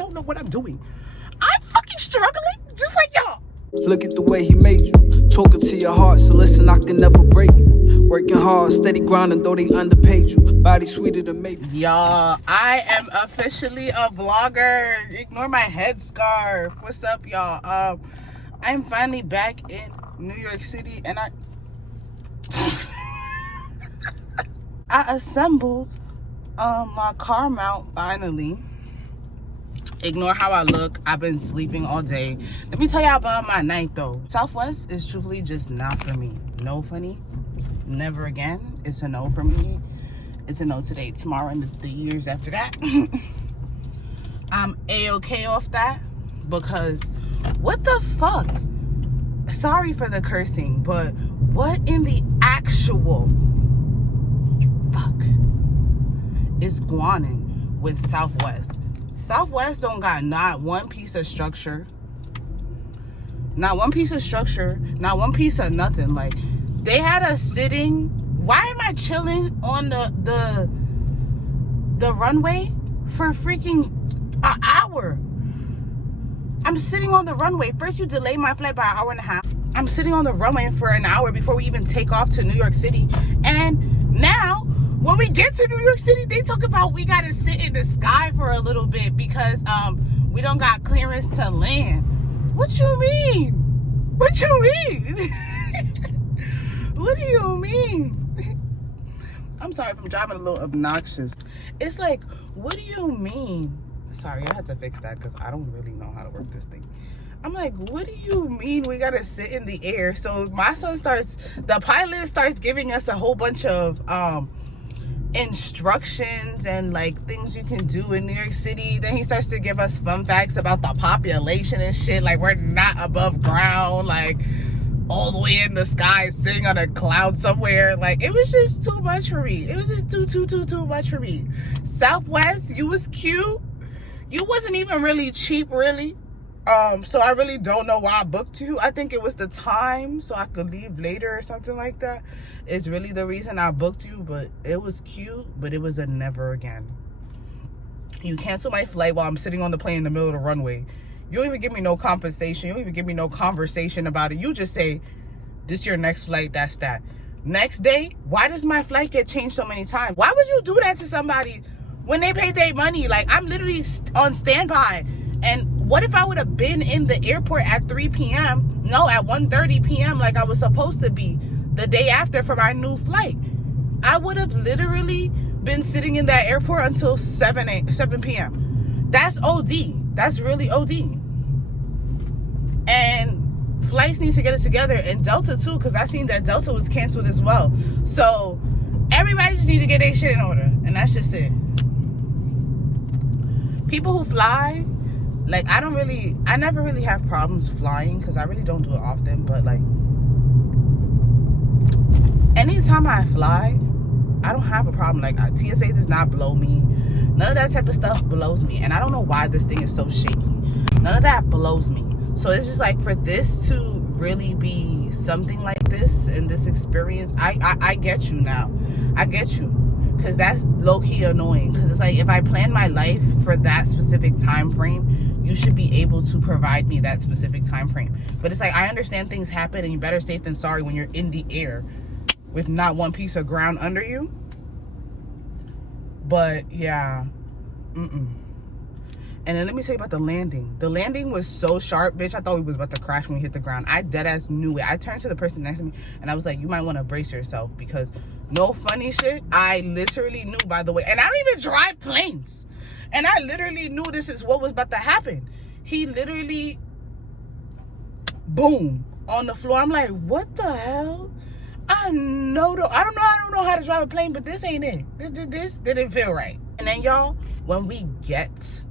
don't know what I'm doing. I'm fucking struggling just like y'all. Look at the way he made you. Talking to your heart, so listen, I can never break you. Working hard, steady grinding, though they underpaid you. Body sweeter than maybe. Y'all, I am officially a vlogger. Ignore my headscarf. What's up, y'all? I'm finally back in New York City, and I assembled my car mount finally. Ignore how I look. I've been sleeping all day. Let me tell y'all about my night though. Southwest is truthfully just not for me. No funny. Never again. It's a no for me. It's a no today, tomorrow, and the years after that. I'm A-okay off that because what the fuck? Sorry for the cursing, but what in the actual fuck is guaning with Southwest? Southwest don't got not one piece of structure. Not one piece of structure. Not one piece of nothing. Like, they had us sitting. Why am I chilling on the runway for freaking an hour? I'm sitting on the runway. First, you delay my flight by an hour and a half. I'm sitting on the runway for an hour before we even take off to New York City. And now, when we get to New York City, they talk about we gotta sit in the sky for a little bit because we don't got clearance to land. What you mean? What you mean? What do you mean? I'm sorry if I'm driving a little obnoxious. It's like, what do you mean? Sorry, I had to fix that because I don't really know how to work this thing. I'm like, what do you mean we gotta sit in the air? So my son the pilot starts giving us a whole bunch of instructions and like things you can do in New York City. Then he starts to give us fun facts about the population and shit. Like, we're not above ground, like all the way in the sky, sitting on a cloud somewhere. Like, it was just too much for me. It was just too much for me. Southwest, you was cute. You wasn't even really cheap, really. So I really don't know why I booked you. I think it was the time so I could leave later or something like that. It's really the reason I booked you, but it was cute, but it was a never again. You cancel my flight while I'm sitting on the plane in the middle of the runway. You don't even give me no compensation. You don't even give me no conversation about it. You just say, this your next flight, that's that. Next day, why does my flight get changed so many times? Why would you do that to somebody when they paid their money? Like, I'm literally on standby. And what if I would have been in the airport at 3 p.m.? No, at 1:30 p.m. like I was supposed to be the day after for my new flight. I would have literally been sitting in that airport until 7 p.m. That's OD. That's really OD. And flights need to get it together. And Delta too, because I seen that Delta was canceled as well. So everybody just need to get their shit in order. And that's just it. People who fly, like, I never really have problems flying because I really don't do it often, but like, anytime I fly, I don't have a problem. Like, TSA does not blow me. None of that type of stuff blows me. And I don't know why this thing is so shaky. None of that blows me. So it's just like, for this to really be something like this and this experience, I get you now. I get you. Because that's low-key annoying. Because it's like, if I plan my life for that specific time frame, you should be able to provide me that specific time frame. But it's like, I understand things happen and you're better safe than sorry when you're in the air with not one piece of ground under you. But yeah, And then let me tell you about the landing. The landing was so sharp, bitch. I thought we was about to crash when we hit the ground. I deadass knew it. I turned to the person next to me and I was like, you might want to brace yourself, because no funny shit, I literally knew, by the way. And I don't even drive planes. And I literally knew this is what was about to happen. He literally, boom, on the floor. I'm like, what the hell? I don't know how to drive a plane, but this ain't it. This didn't feel right. And then y'all, when we get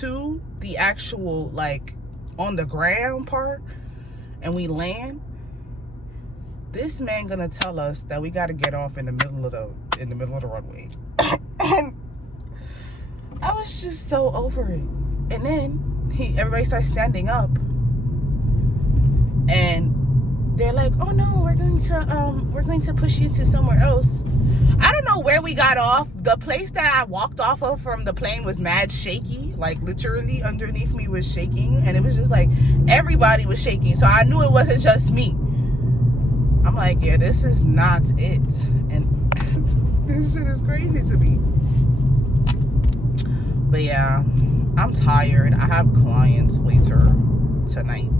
to the actual, like, on the ground part and we land, this man gonna tell us that we gotta get off in the middle of the runway. And I was just so over it. And then everybody starts standing up and they're like, oh no, we're going to push you to somewhere else. I don't know where we got off. The place that I walked off of from the plane was mad shaky. like literally underneath me was shaking, and it was just like everybody was shaking, so I knew it wasn't just me. I'm like, yeah, this is not it. And this shit is crazy to me. But yeah, I'm tired. I have clients later tonight.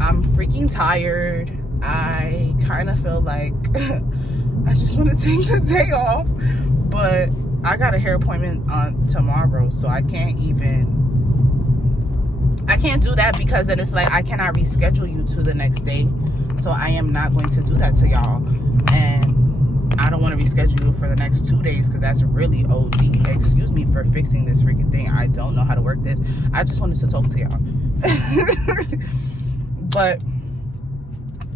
I'm freaking tired. I kind of feel like I just want to take the day off, but I got a hair appointment on tomorrow, so I can't do that, because then it's like I cannot reschedule you to the next day. So I am not going to do that to y'all, and I don't want to reschedule you for the next 2 days, because that's really OD. Excuse me for fixing this freaking thing. I don't know how to work this. I just wanted to talk to y'all. But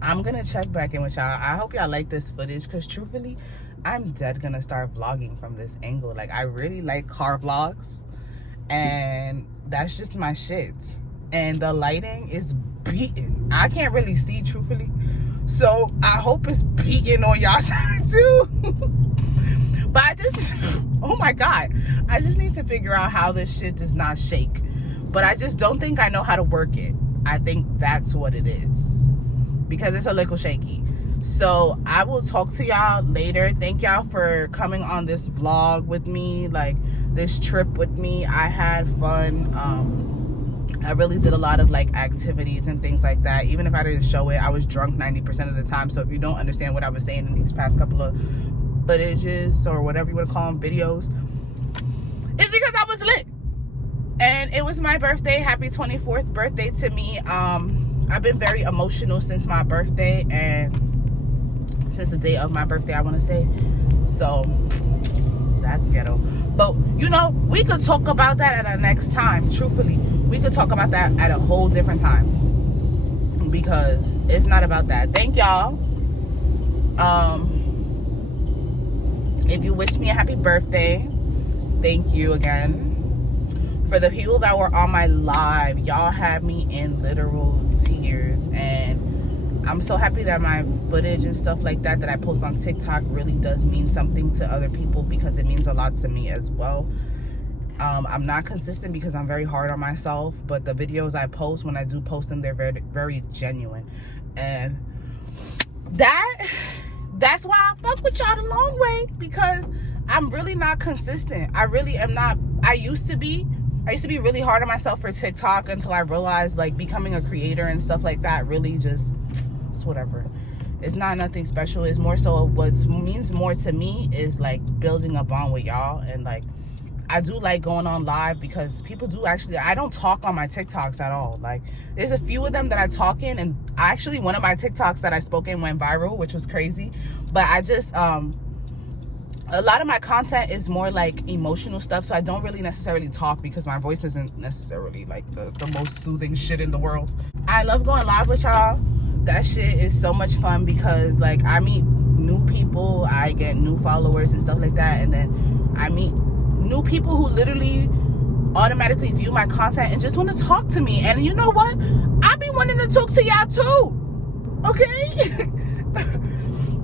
I'm gonna check back in with y'all. I hope y'all like this footage, because truthfully, I'm dead gonna start vlogging from this angle. Like, I really like car vlogs, and that's just my shit. And the lighting is beating. I can't really see, truthfully, so I hope it's beating on y'all side too. But I just, oh my god, I just need to figure out how this shit does not shake. But I just don't think I know how to work it. I think that's what it is, because it's a little shaky. So I will talk to y'all later. Thank y'all for coming on this vlog with me, like this trip with me. I had fun. I really did a lot of like activities and things like that. Even if I didn't show it, I was drunk 90% of the time. So if you don't understand what I was saying in these past couple of footages, or whatever you want to call them, videos, it's because I was lit. And it was my birthday. Happy 24th birthday to me. I've been very emotional since my birthday, and since the day of my birthday, I want to say. So that's ghetto. But you know, we could talk about that at our next time. Truthfully, we could talk about that at a whole different time, because it's not about that. Thank y'all. If you wish me a happy birthday, thank you again. For the people that were on my live, y'all had me in literal tears, and I'm so happy that my footage and stuff like that I post on TikTok really does mean something to other people, because it means a lot to me as well. I'm not consistent because I'm very hard on myself, but the videos I post, when I do post them, they're very, very genuine. And that's why I fuck with y'all the long way, because I'm really not consistent. I really am not. I used to be really hard on myself for TikTok, until I realized like becoming a creator and stuff like that really just, it's whatever. It's not nothing special. It's more so what means more to me is like building a bond with y'all. And like, I do like going on live, because people do actually, I don't talk on my TikToks at all. Like, there's a few of them that I talk in, and actually one of my TikToks that I spoke in went viral, which was crazy. But I just, a lot of my content is more like emotional stuff, so I don't really necessarily talk, because my voice isn't necessarily like the most soothing shit in the world. I love going live with y'all. That shit is so much fun, because like I meet new people, I get new followers and stuff like that, and then I meet new people who literally automatically view my content and just want to talk to me. And you know what? I be wanting to talk to y'all too, okay?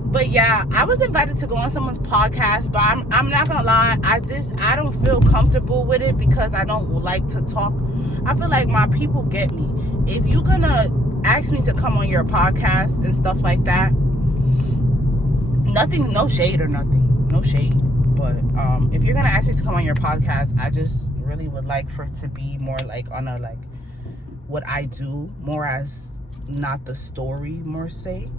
But yeah, I was invited to go on someone's podcast, but I'm not gonna lie, I don't feel comfortable with it, because I don't like to talk. I feel like my people get me. If you're gonna ask me to come on your podcast and stuff like that, nothing, no shade or nothing, no shade, but if you're gonna ask me to come on your podcast, I just really would like for it to be more like on a like what I do, more as not the story, more say,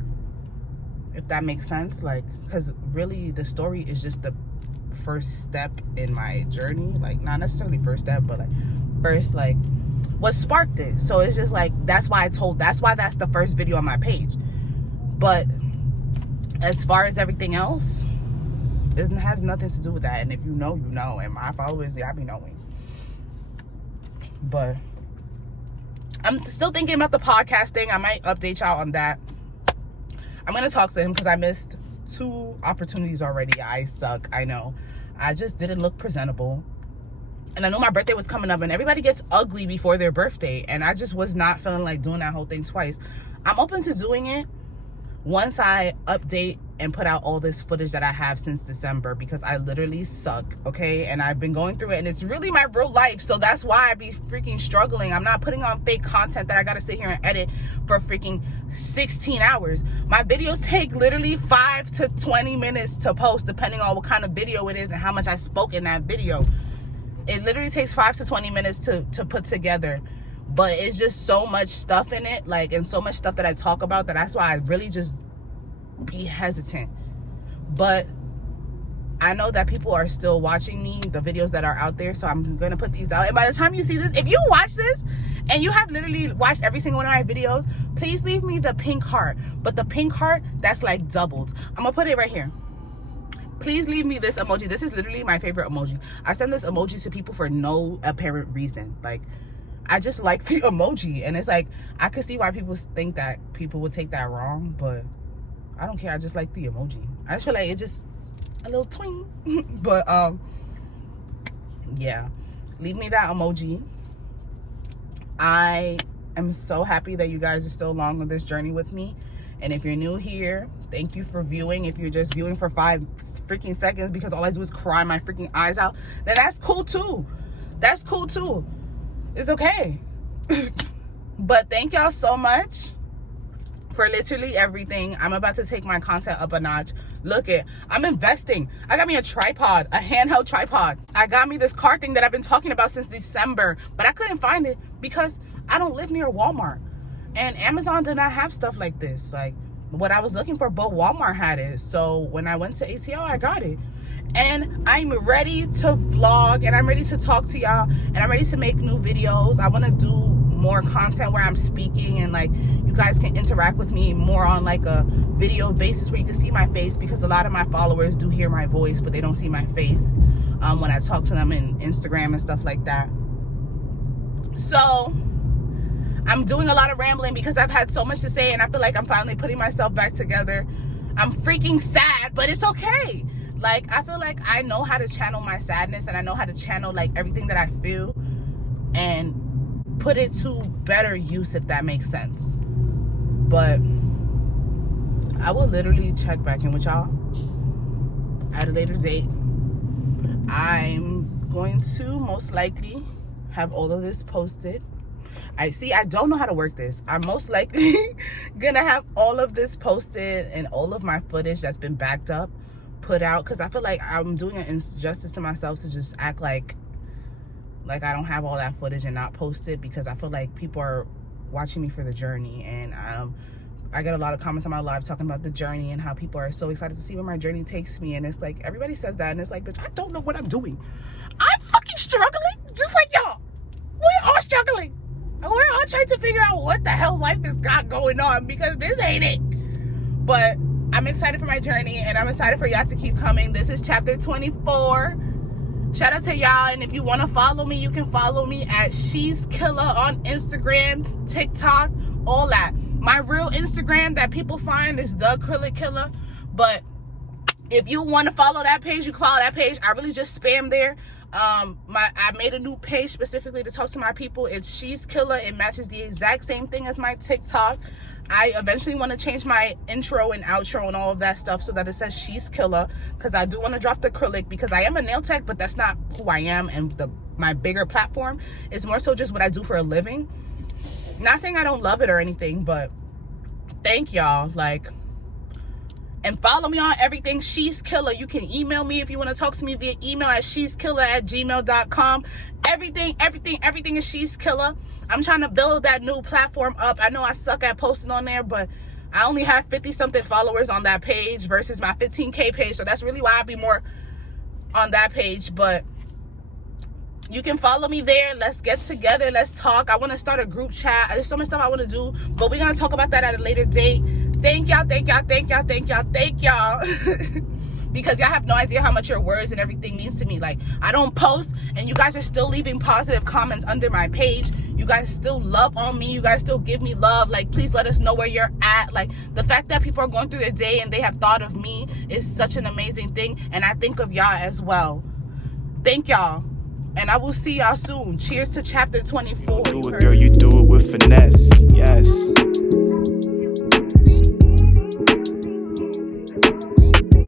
if that makes sense. Like, because really the story is just the first step in my journey. Like, not necessarily first step, but like first, like what sparked it. So it's just like, that's why that's the first video on my page. But as far as everything else, it has nothing to do with that. And if you know, you know, and my followers, I be knowing. But I'm still thinking about the podcast thing. I might update y'all on that. I'm gonna talk to him, because I missed 2 opportunities already. I suck, I know. I just didn't look presentable, and I know my birthday was coming up, and everybody gets ugly before their birthday, and I just was not feeling like doing that whole thing twice. I'm open to doing it, once I update and put out all this footage that I have since December, because I literally suck, okay? And I've been going through it, and it's really my real life, so that's why I be freaking struggling. I'm not putting on fake content that I gotta sit here and edit for freaking 16 hours. My videos take literally 5 to 20 minutes to post, depending on what kind of video it is and how much I spoke in that video. It literally takes 5 to 20 minutes to put together. But it's just so much stuff in it, like, and so much stuff that I talk about, that's why I really just be hesitant. But I know that people are still watching me, the videos that are out there, so I'm gonna put these out. And by the time you see this, if you watch this and you have literally watched every single one of my videos, please leave me the pink heart. But the pink heart that's like doubled, I'm gonna put it right here. Please leave me this emoji. This is literally my favorite emoji. I send this emoji to people for no apparent reason. Like, I just like the emoji, and it's like, I could see why people think that people would take that wrong, but I don't care. I just like the emoji. I just feel like it's just a little twing. But yeah, leave me that emoji. I am so happy that you guys are still along on this journey with me. And if you're new here, thank you for viewing. If you're just viewing for 5 freaking seconds because all I do is cry my freaking eyes out, then that's cool too. That's cool too. It's okay. But thank y'all so much for literally everything. I'm about to take my content up a notch. Look it, I'm investing. I got me a tripod, a handheld tripod. I got me this car thing that I've been talking about since December, but I couldn't find it because I don't live near Walmart, and Amazon did not have stuff like this. Like, what I was looking for, but Walmart had it. So when I went to ATL, I got it. And I'm ready to vlog, and I'm ready to talk to y'all, and I'm ready to make new videos. I want to do more content where I'm speaking, and like, you guys can interact with me more on like a video basis where you can see my face, because a lot of my followers do hear my voice but they don't see my face when I talk to them in Instagram and stuff like that. So I'm doing a lot of rambling because I've had so much to say, and I feel like I'm finally putting myself back together. I'm freaking sad, but it's okay. Like, I feel like I know how to channel my sadness, and I know how to channel like everything that I feel and put it to better use, if that makes sense. But I will literally check back in with y'all at a later date. I'm going to most likely have all of this posted. I don't know how to work this. I'm most likely gonna have all of this posted, and all of my footage that's been backed up put out, because I feel like I'm doing an injustice to myself to just act like I don't have all that footage and not post it, because I feel like people are watching me for the journey. And I get a lot of comments on my live talking about the journey and how people are so excited to see where my journey takes me. And it's like, everybody says that, and it's like, bitch, I don't know what I'm doing. I'm fucking struggling just like y'all. We're all struggling. And we're all trying to figure out what the hell life has got going on, because this ain't it. But I'm excited for my journey, and I'm excited for y'all to keep coming. This is chapter 24. Shout out to y'all. And if you want to follow me, you can follow me at She's Killer on Instagram, TikTok, all that. My real Instagram that people find is The Acrylic Killer. But if you want to follow that page, you can follow that page. I really just spam there. I made a new page specifically to talk to my people. It's She's Killer. It matches the exact same thing as my TikTok. I eventually want to change my intro and outro and all of that stuff so that it says She's Killer, because I do want to drop the acrylic, because I am a nail tech, but that's not who I am. And my bigger platform is more so just what I do for a living. Not saying I don't love it or anything, but thank y'all. Like, and follow me on everything She's Killer. You can email me if you want to talk to me via email at sheskiller@gmail.com. Everything is She's Killer. I'm trying to build that new platform up. I know I suck at posting on there, but I only have 50 something followers on that page versus my 15K page. So that's really why I'll be more on that page. But you can follow me there. Let's get together. Let's talk. I want to start a group chat. There's so much stuff I want to do, but we're going to talk about that at a later date. Thank y'all. Because y'all have no idea how much your words and everything means to me. Like, I don't post, and you guys are still leaving positive comments under my page. You guys still love on me. You guys still give me love. Like, please let us know where you're at. Like, the fact that people are going through their day and they have thought of me is such an amazing thing. And I think of y'all as well. Thank y'all. And I will see y'all soon. Cheers to chapter 24. Do it, girl, you do it with finesse. Yes.